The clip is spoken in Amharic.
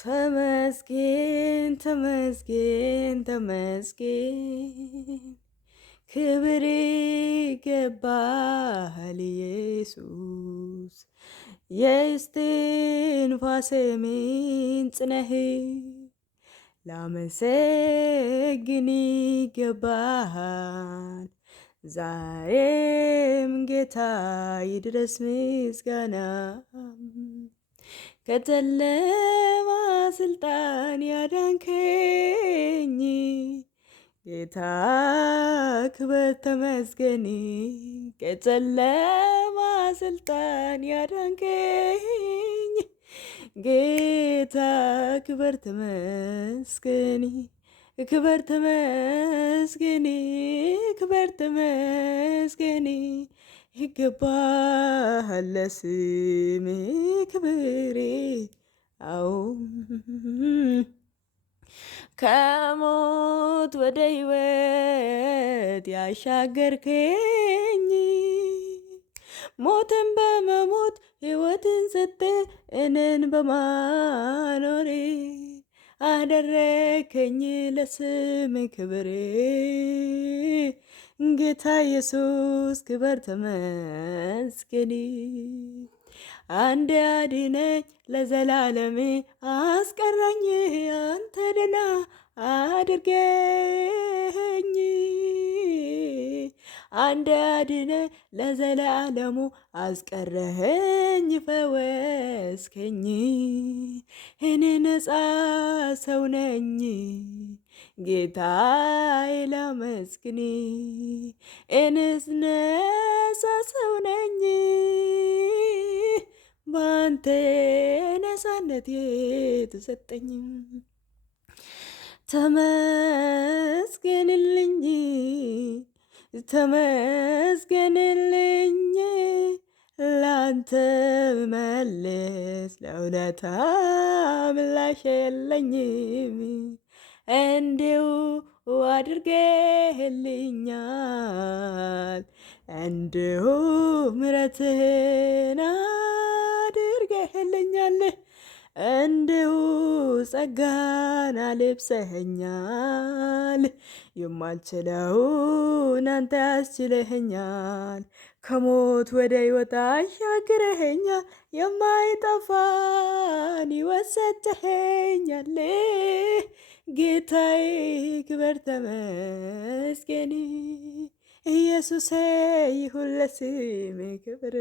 ተመስገን ተመስገን ተመስገን ክብር ይገባሃል ኢየሱስ የእስትንፋሴ ምንጭ ነህ ላመሰግን ይገባሃል ዛሬም ጌታ ይድረስ ምስጋና ከጨለማ ስልጣን ያዳንከኝ ጌታ ክብር ተመስገን ከጨለማ ስልጣን ያዳንከኝ ጌታ ክብር ተመስገን ክብር ተመስገን ክብር ተመስገን ይገባሃል ለስምህ ክብር አዎ ከሞት ወደ ሕይወት ያሻገርከኝ ሞትን በመሞት ሕይወትን ሰጠ እኔን በማኖሬ አደረከኝ ለስምህ ክብር ጌታ ኢየሱስ ክብር ተመስገን አንድ አድነኝ ለዘላለም አስቀረኝ አንተ ደህና አድርገኝ አንድ አድነኝ ለዘላለሙ አስቀረኸኝ ፈወስከኝ እኔ ነፃ ሰው ነኝ ጌታዬ ላመስግን እኔስ ነፃ ሰው ነኝ ባንተ ነፃነት የተሰጠኝ ተመስገንልኝ ተመስገንልኝ ላንተ መለስ ለውለታ ምላሽ የለኝም እንዲሁ አድርገህልኛል እንዲሁ ምሕረትህን አድርገህልኛል እንዲሁ ጸጋን አልብሰኸኛል የማልችለውን አንተ ያስችለኸኛል ከሞት ወደ ሕይወት አሻግረኸኛል የማይጠፋን ሕይወት ሰጥተኸኛል ጌታዬ ክብር ተመስገን ኢየሱሴ ይሁን ለስምህ ክብር